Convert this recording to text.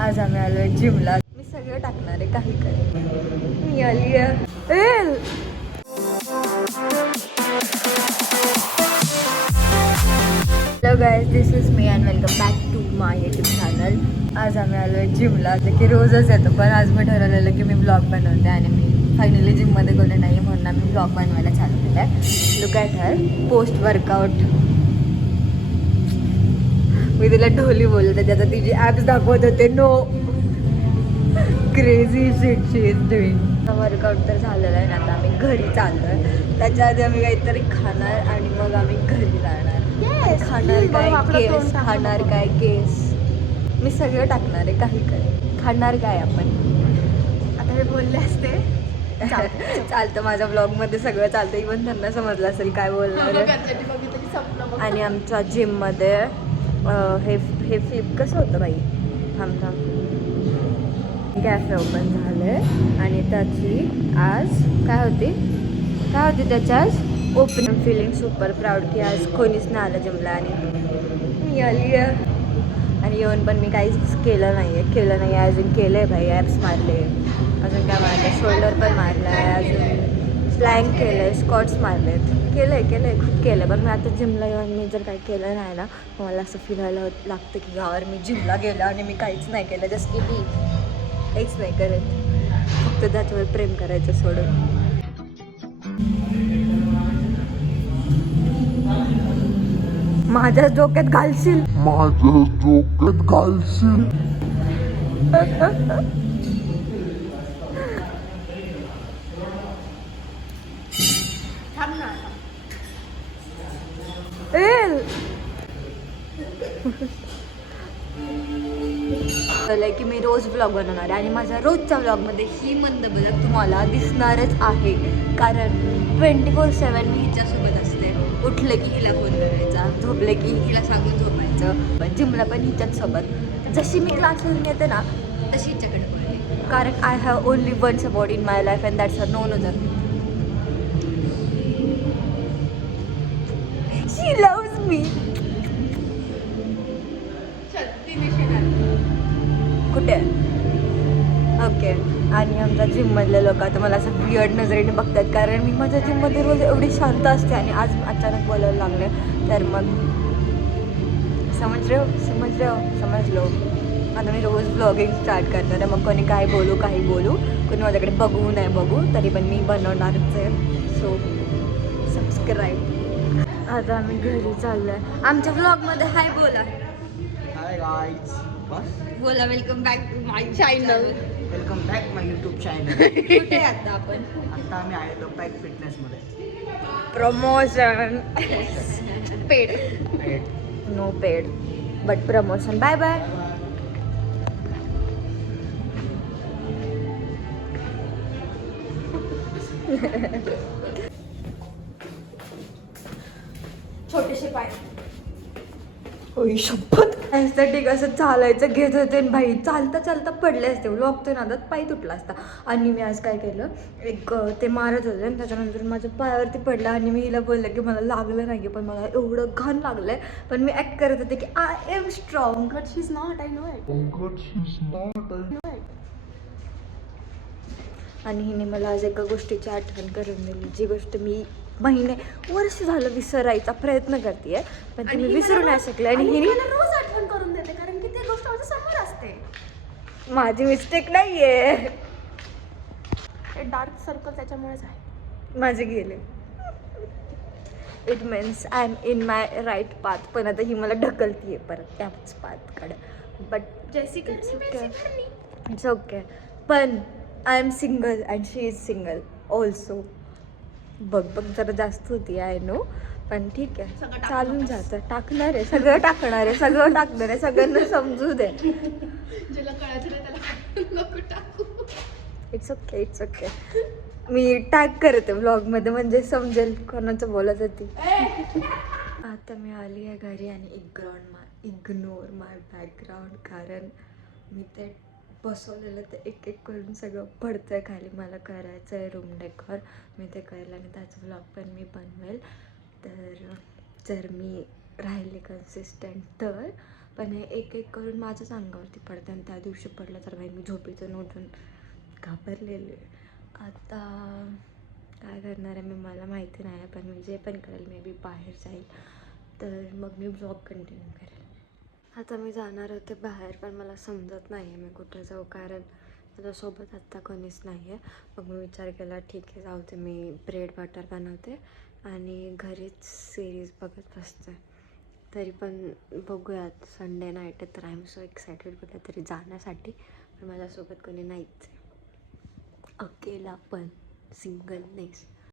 आज आम्ही आलोय जिमला. मी सगळं टाकणार आहे, काही काही मी आली आहे. Hello guys, this is me and welcome back to my YouTube channel. आज आम्ही आलोय जिमला, जे की रोजच येतो, पण आज मी ठरवलेलं की मी ब्लॉग बनवते आणि मी फायनली जिममध्ये गेले नाही म्हणून आम्ही ब्लॉग बनवायला चालू केलं आहे. Look at her post workout. मी तिला ढोली बोलते, त्याचा तिची ॲप्स दाखवत होते. No crazy shit she is doing. Workout तर झालेलं आहे ना, आता आम्ही घरी चाललो आहे. त्याच्या आधी आम्ही काहीतरी खाणार आणि मग आम्ही घरी जाणार. खाणार काय केस, खाणार काय केस, मी सगळं टाकणार आहे, काही काही खाणार काय आपण. आता मी बोलले असते चालतं, माझ्या ब्लॉगमध्ये सगळं चालतं. इव्हन त्यांना समजलं असेल काय बोलणार आहे. आणि आमच्या जिममध्ये हे फिप कसं होतं बाई, थांब कॅफे ओपन झालं आहे आणि त्याची आज काय होती त्याची आज ओपनिंग. फिलिंग सुपर प्राऊड की आज कोणीच नाही आलं जिमला आणि मी आली आहे. आणि येऊन पण मी काहीच केलं नाही आहे अजून. केलं आहे भाई, ॲप्स मारले, अजून काय मारलं, शोल्डर पण मारला आहे, अजून प्लँक केलं आहे, स्क्वॉट्स मारलेत, केलं आहे खूप केलं आहे. पण मी आता जिमला येऊन मी जर काही केलं नाही ना, मला असं फील व्हायला लागतं की यावर मी जिमला गेलं आणि मी काहीच नाही केलं. जस्ट की मी काहीच नाही करत, फक्त त्याच्यावर प्रेम करायचं सोडून. माझ्या डोक्यात घालशील. की मी रोज ब्लॉग बनवणार आहे आणि माझ्या रोजच्या ब्लॉगमध्ये ही मंदबदक तुम्हाला दिसणारच आहे. कारण 24/7 मी हिच्यासोबत असते. उठले की हिला फोन करायचा, झोपले की हिला सांगून झोपायचं. पण जिमला पण हिच्याच सोबत. जशी मी क्लासवरून येते ना तशी हिच्याकडे पळते. कारण I have only one support in my life and that's a नोनोजर. She loves me. कुठे? ओके. आणि आमच्या जिममधले लोक आता मला असं वियर्ड नजरेने बघतात, कारण मी माझ्या जिममध्ये रोज एवढी शांत असते आणि आज अचानक बोलायला लागले. तर मग समजलो. आता मी रोज ब्लॉगिंग स्टार्ट करणार आहे. मग कोणी काय बोलू, काही बोलू, कोणी माझ्याकडे बघू नाही बघू, तरी पण मी बनवणारच आहे. So subscribe. आता आम्ही घरी चाललो आहे. आमच्या ब्लॉगमध्ये हाय बोला. हाय गाइस, बोला welcome back to my channel. Welcome back my YouTube channel. कुठे आता आपण? आता आम्ही आलेलो पॅक फिटनेसमध्ये. Promotion. Paid no paid but promotion. Bye bye. छोटेसे पाय. होई शपथ. ॲस्थेटिक असं चालायचं घेत होते आणि भाई चालता पडले असते. व्लॉग तर नादात पाय तुटला असता. आणि मी आज काय केलं, एक ते मारत होते आणि त्याच्यानंतर माझ्या पायावरती पडला आणि मी हिला बोललं की मला लागलं नाही, पण मला एवढं घाण लागलंय. पण मी ॲक्ट करत होते की I am strong. But she's not, I know it. आणि हिने मला आज एका गोष्टीची आठवण करून दिली, जी गोष्ट मी वर्ष झालं विसरायचा प्रयत्न करते, पण ती मी विसरू नाही शकले. आणि हिने मला रोज आठवण करून देते, कारण की ती गोष्ट माझ्या समोर असते. माझी मिस्टेक नाहीये, हे डार्क सर्कल त्याच्यामुळेच आहे. माझे गेले. It means I am in my right path. पण आता ही मला ढकलतीये परत त्याच पाथकडे. But it's okay. पण I am single and she is single also. बघ जरा जास्त होती, आय नो, पण ठीक आहे, चालून जातं. टाकणार आहे, सगळं टाकणार आहे, सगळ्यांना समजू दे. ज्याला कळायचं नाही त्याला नको टाकू. It's okay. मी टॅग करते व्लॉगमध्ये, म्हणजे समजेल कोणाचं बोलत होती. आता मी आली आहे घरी आणि इग्नोर माय बॅकग्राऊंड, कारण मी ते बसवलेलं ते एक करून सगळं पडतं आहे खाली. मला करायचं आहे रूम डेकोर, मी ते करेल आणि त्याचं व्लॉग पण मी बनवेल. तर जर मी राहिले कन्सिस्टंट तर पण हे एक एक करून माझ्याच अंगावरती पडतं आणि त्या दिवशी पडलं तर बाई मी झोपेतून उठून घाबरलेले. आता काय करणार आहे मी मला माहिती नाही, पण मी जे पण करेल मे बी बाहेर जाईल तर मग मी ब्लॉग कंटिन्यू करेल. आता मी जाणार होते बाहेर, पण मला समजत नाही आहे मी कुठे जाऊ, कारण माझ्यासोबत आत्ता कोणीच नाही आहे. मग मी विचार केला ठीक आहे जाऊ दे, मी ब्रेड बटर बनवते आणि घरीच सिरीज बघत बसते. तरी पण बघूयात, संडे नाईट आहे तर आय एम सो एक्सायटेड कुठे तरी जाण्यासाठी. पण माझ्यासोबत कोणी नाहीच आहे, अकेला पण सिंगलनेस.